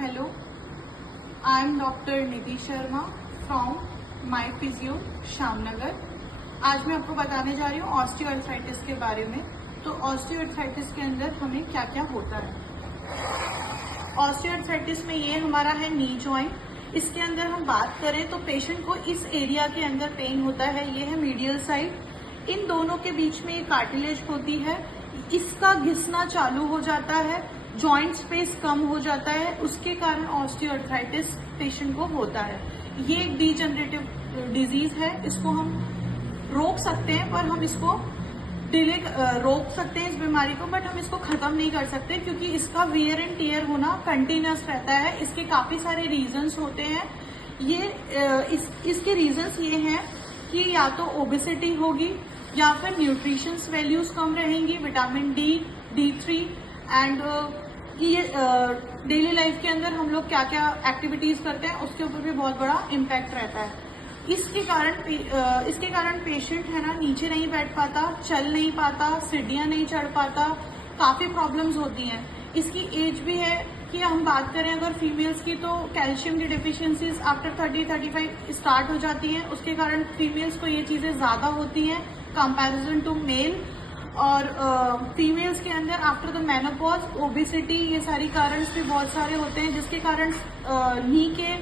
Hello, I am Dr. Nidhi Sharma from My Physio Shyamnagar. आज मैं आपको बताने जा रही हूँ ऑस्टियोआर्थराइटिस के बारे में। तो ऑस्टियोआर्थराइटिस के अंदर हमें क्या क्या होता है। ऑस्टियोआर्थराइटिस में ये हमारा है नी जॉइंट। इसके अंदर हम बात करें तो पेशेंट को इस एरिया के अंदर पेन होता है, ये है मीडियल साइड। इन दोनों के बीच में एक कार्टिलेज होती है, इसका घिसना चालू हो जाता है, जॉइंट स्पेस कम हो जाता है, उसके कारण ऑस्टियोआर्थराइटिस पेशेंट को होता है। ये एक डीजनरेटिव डिजीज है, इसको हम रोक सकते हैं, पर हम इसको रोक सकते हैं इस बीमारी को, बट हम इसको खत्म नहीं कर सकते क्योंकि इसका वियर एंड टियर होना कंटिन्यूस रहता है। इसके काफी सारे रीजंस होते हैं। इसके रीजंस ये हैं कि या तो ओबेसिटी होगी या फिर न्यूट्रिशंस वैल्यूज कम रहेंगी, विटामिन डी, D3 एंड ये डेली लाइफ के अंदर हम लोग क्या क्या एक्टिविटीज करते हैं उसके ऊपर भी बहुत बड़ा इम्पैक्ट रहता है। इसके कारण पेशेंट है ना नीचे नहीं बैठ पाता, चल नहीं पाता, सीढ़ियां नहीं चढ़ पाता, काफी प्रॉब्लम्स होती हैं। इसकी एज भी है कि हम बात करें अगर फीमेल्स की तो कैल्शियम की डिफिशियंसीज आफ्टर 30-35 स्टार्ट हो जाती हैं। उसके कारण फीमेल्स को ये चीजें ज्यादा होती हैं कंपैरिजन टू मेल। और फीमेल्स के अंदर आफ्टर द मेनोपॉज ओबेसिटी, ये सारी कारण भी बहुत सारे होते हैं जिसके कारण नी के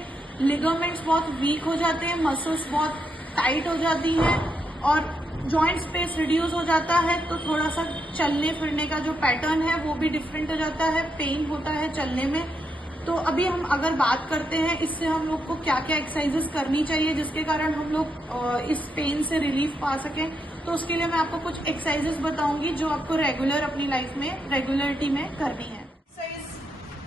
लिगामेंट्स बहुत वीक हो जाते हैं, मसल्स बहुत टाइट हो जाती हैं और जॉइंट स्पेस रिड्यूस हो जाता है। तो थोड़ा सा चलने फिरने का जो पैटर्न है वो भी डिफरेंट हो जाता है, पेन होता है चलने में। तो अभी हम अगर बात करते हैं इससे हम लोग को क्या क्या एक्सरसाइजेस करनी चाहिए जिसके कारण हम लोग इस पेन से रिलीफ पा सकें। तो उसके लिए मैं आपको कुछ एक्सरसाइजेस बताऊंगी जो आपको रेगुलर अपनी लाइफ में रेगुलरिटी में करनी है।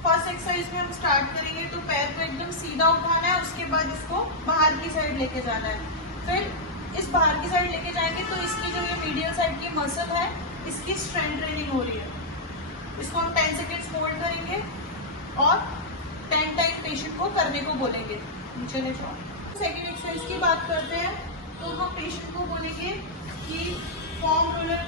फर्स्ट एक्सरसाइज में हम स्टार्ट करेंगे तो पैर को एकदम सीधा उठाना है, उसके बाद इसको बाहर की साइड लेके जाना है। फिर इस बाहर की साइड लेके जाएंगे तो इसकी जो ये मीडियल साइड की मसल है इसकी स्ट्रेंथ ट्रेनिंग हो रही है। इसको हम 10 सेकेंड्स होल्ड करेंगे और 10 टाइम पेशेंट को करने को बोलेंगे। नीचे ले जाओ। सेकेंड एक्सरसाइज की बात करते हैं तो हम पेशेंट को बोलेंगे कि फॉर्म रोलर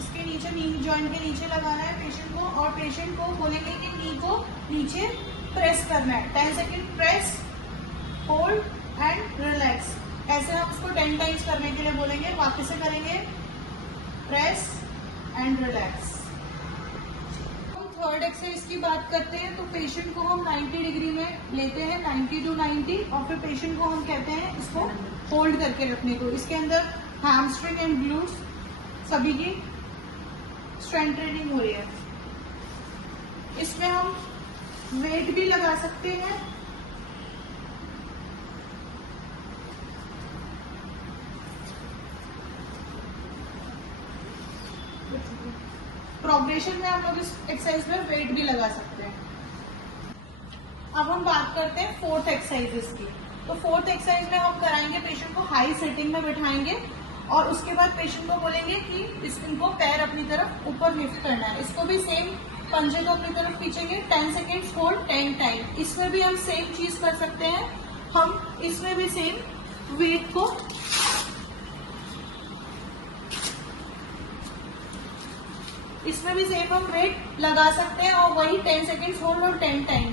इसके नीचे, नी जॉइंट के नीचे लगाना है पेशेंट को, और पेशेंट को बोलेंगे कि नी को नीचे प्रेस करना है। 10 second press, hold and relax. ऐसे हम उसको 10 टाइम्स करने के लिए बोलेंगे। वापस से करेंगे, press and relax. Third exercise की बात करते हैं तो पेशेंट को हम 90 डिग्री में लेते हैं, 90 to 90, और फिर पेशेंट को हम कहते हैं इसको होल्ड करके रखने को। इसके अंदर हैमस्ट्रिंग एंड ग्लूट्स सभी की स्ट्रेंथ ट्रेनिंग हो रही है। इसमें हम वेट भी लगा सकते हैं। प्रोग्रेशन में हम लोग इस एक्सरसाइज में वेट भी लगा सकते हैं। अब हम बात करते हैं फोर्थ एक्सरसाइजेस की। तो फोर्थ एक्सरसाइज में हम कराएंगे पेशेंट को हाई सेटिंग में बैठाएंगे और उसके बाद पेशेंट को बोलेंगे कि इनको पैर अपनी तरफ ऊपर लिफ्ट करना है। इसको भी सेम पंजे को अपनी तरफ खींचेंगे, 10 सेकेंड्स होल्ड, 10 टाइम। इसमें भी हम सेम चीज कर सकते हैं। हम इसमें भी सेम वेट को हम वेट लगा सकते हैं और वही 10 सेकेंड्स होल्ड और 10 टाइम।